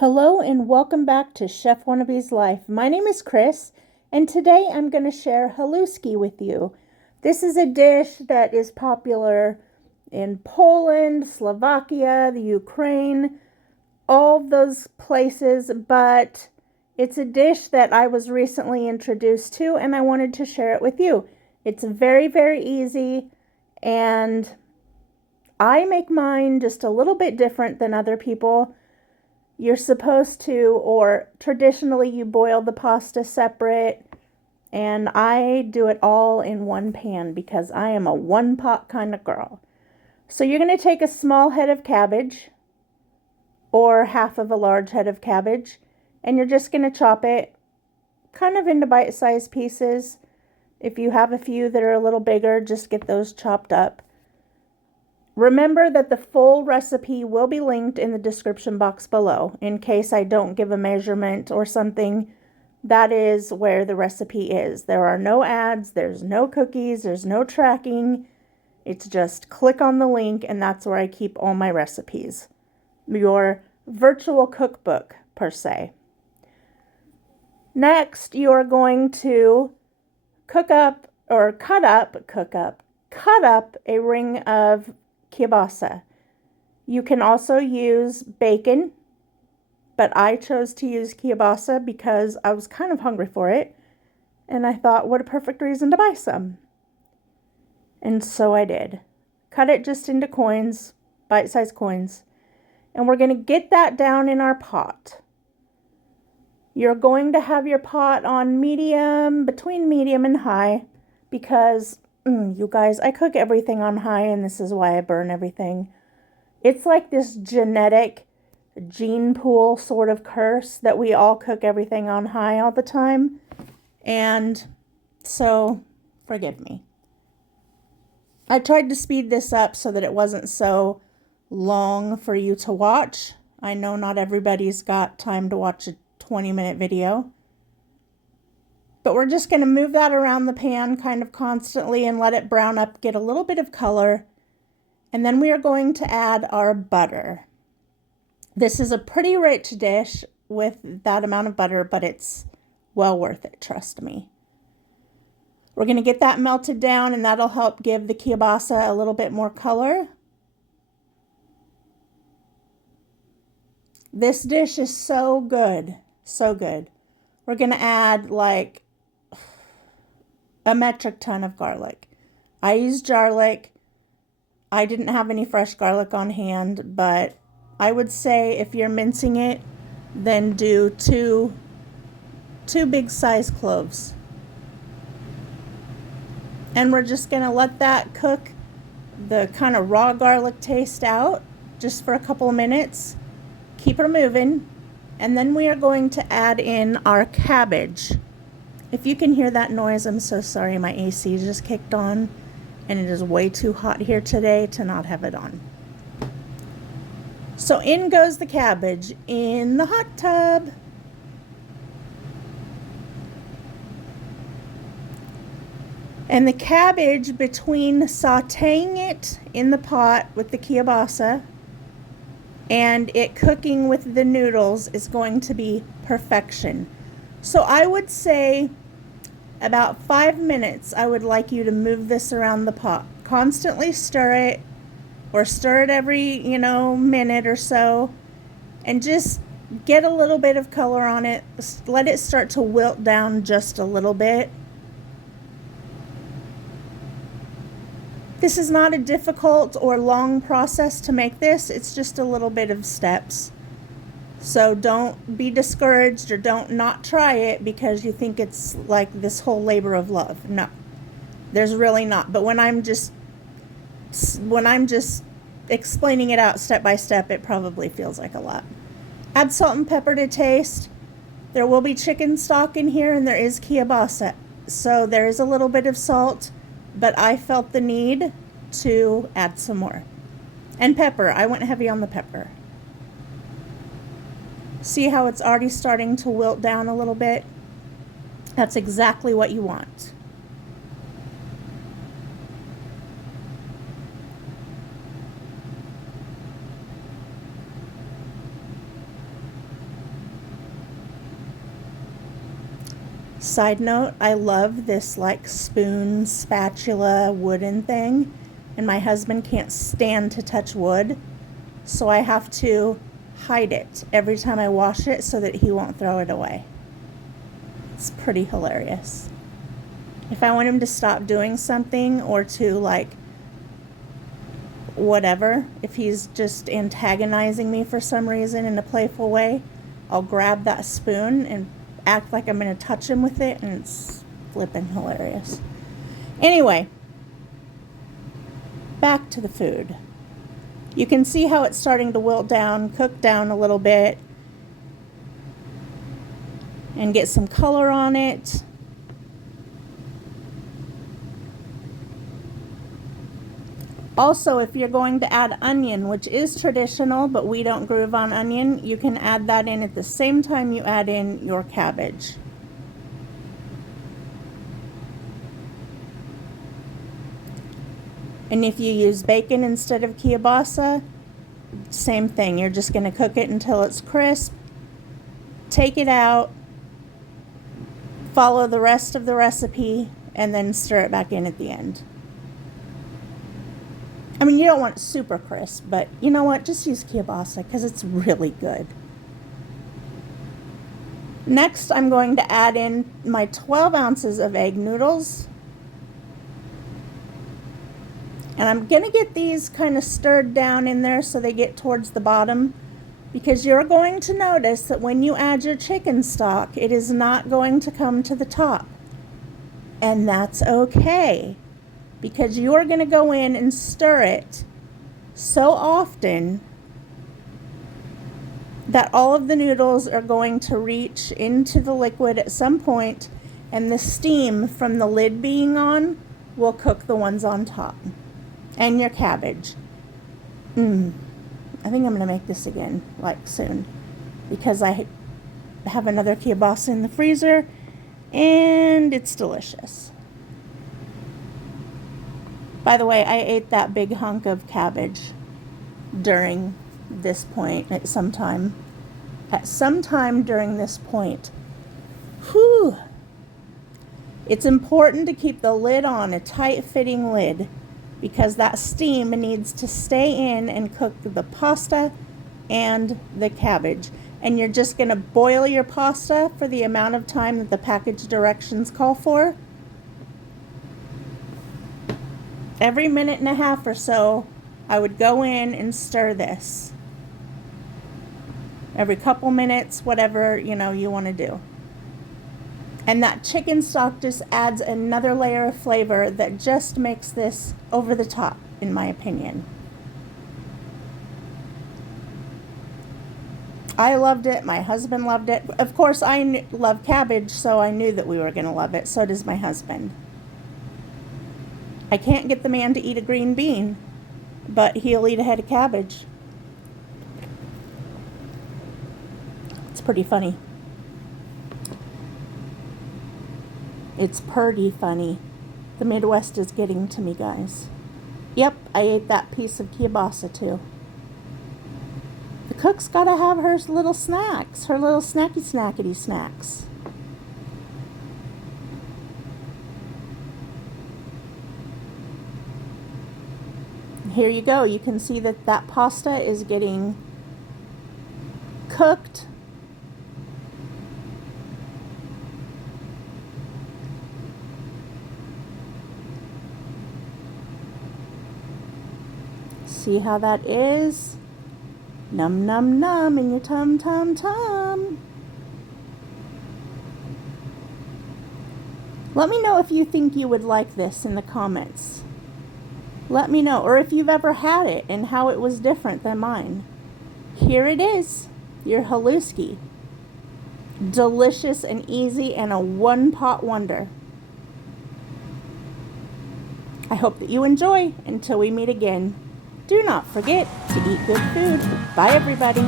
Hello and welcome back to Chef Wannabe's Life. My name is Chris, and today I'm going to share haluski with you. This is a dish that is popular in Poland, Slovakia, the Ukraine, all those places, but it's a dish that I was recently introduced to and I wanted to share it with you. It's very, very easy, and I make mine just a little bit different than other people. You're supposed to, or traditionally you boil the pasta separate, and I do it all in one pan because I am a one pot kind of girl. So you're going to take a small head of cabbage or half of a large head of cabbage, and you're just going to chop it kind of into bite-sized pieces. If you have a few that are a little bigger, just get those chopped up. Remember that the full recipe will be linked in the description box below. In case I don't give a measurement or something, that is where the recipe is. There are no ads, there's no cookies, there's no tracking. It's just click on the link and that's where I keep all my recipes. Your virtual cookbook, per se. Next, you are going to cut up a ring of kielbasa. You can also use bacon, but I chose to use kielbasa because I was kind of hungry for it, and I thought, what a perfect reason to buy some. And so I did. Cut it just into coins, bite-sized coins, and we're going to get that down in our pot. You're going to have your pot on medium, between medium and high, because you guys, I cook everything on high, and this is why I burn everything. It's like this genetic gene pool sort of curse that we all cook everything on high all the time. And so, forgive me. I tried to speed this up so that it wasn't so long for you to watch. I know not everybody's got time to watch a 20-minute video. But we're just going to move that around the pan kind of constantly and let it brown up, get a little bit of color. And then we are going to add our butter. This is a pretty rich dish with that amount of butter, but it's well worth it, trust me. We're going to get that melted down, and that'll help give the kielbasa a little bit more color. This dish is so good, so good. We're going to add like a metric ton of garlic. I used garlic. I didn't have any fresh garlic on hand, but I would say if you're mincing it, then do two big size cloves. And we're just going to let that cook the kind of raw garlic taste out just for a couple of minutes. Keep her moving. And then we are going to add in our cabbage. If you can hear that noise, I'm so sorry. My AC just kicked on, and it is way too hot here today to not have it on. So in goes the cabbage in the hot tub. And the cabbage, between sauteing it in the pot with the kielbasa and it cooking with the noodles, is going to be perfection. So I would say about 5 minutes, I would like you to move this around the pot. Constantly stir it, or stir it every, minute or so, and just get a little bit of color on it. Let it start to wilt down just a little bit. This is not a difficult or long process to make this. It's just a little bit of steps. So don't be discouraged, or don't not try it because you think it's like this whole labor of love. No, there's really not. But when I'm just explaining it out step by step, it probably feels like a lot. Add salt and pepper to taste. There will be chicken stock in here, and there is kielbasa. So there is a little bit of salt, but I felt the need to add some more. And pepper. I went heavy on the pepper. See how it's already starting to wilt down a little bit? That's exactly what you want. Side note, I love this like spoon, spatula, wooden thing, and my husband can't stand to touch wood, so I have to hide it every time I wash it so that he won't throw it away. It's pretty hilarious. If I want him to stop doing something or to like whatever, if he's just antagonizing me for some reason in a playful way, I'll grab that spoon and act like I'm going to touch him with it, and it's flippin' hilarious. Anyway, back to the food. You can see how it's starting to wilt down, cook down a little bit, and get some color on it. Also, if you're going to add onion, which is traditional, but we don't groove on onion, you can add that in at the same time you add in your cabbage. And if you use bacon instead of kielbasa, same thing. You're just going to cook it until it's crisp, take it out, follow the rest of the recipe, and then stir it back in at the end. I mean, you don't want it super crisp, but you know what? Just use kielbasa because it's really good. Next, I'm going to add in my 12 ounces of egg noodles. And I'm going to get these kind of stirred down in there so they get towards the bottom, because you're going to notice that when you add your chicken stock, it is not going to come to the top. And that's okay, because you're going to go in and stir it so often that all of the noodles are going to reach into the liquid at some point, and the steam from the lid being on will cook the ones on top. And your cabbage. I think I'm going to make this again, like soon, because I have another kielbasa in the freezer, and it's delicious. By the way, I ate that big hunk of cabbage during this point at some time during this point. Whew. It's important to keep the lid on, a tight-fitting lid, because that steam needs to stay in and cook the pasta and the cabbage. And you're just going to boil your pasta for the amount of time that the package directions call for. Every minute and a half or so, I would go in and stir this. Every couple minutes, whatever, you want to do. And that chicken stock just adds another layer of flavor that just makes this over the top, in my opinion. I loved it. My husband loved it. Of course, I love cabbage, so I knew that we were going to love it. So does my husband. I can't get the man to eat a green bean, but he'll eat a head of cabbage. It's pretty funny. It's pretty funny. The Midwest is getting to me, guys. Yep, I ate that piece of kielbasa too. The cook's gotta have her little snacks, her little snackety snacks. Here you go. You can see that that pasta is getting cooked. See how that is? Num num num in your tum tum tum. Let me know if you think you would like this in the comments. Let me know, or if you've ever had it and how it was different than mine. Here it is, your Haluski. Delicious and easy and a one-pot wonder. I hope that you enjoy. Until we meet again, do not forget to eat good food. Bye, everybody.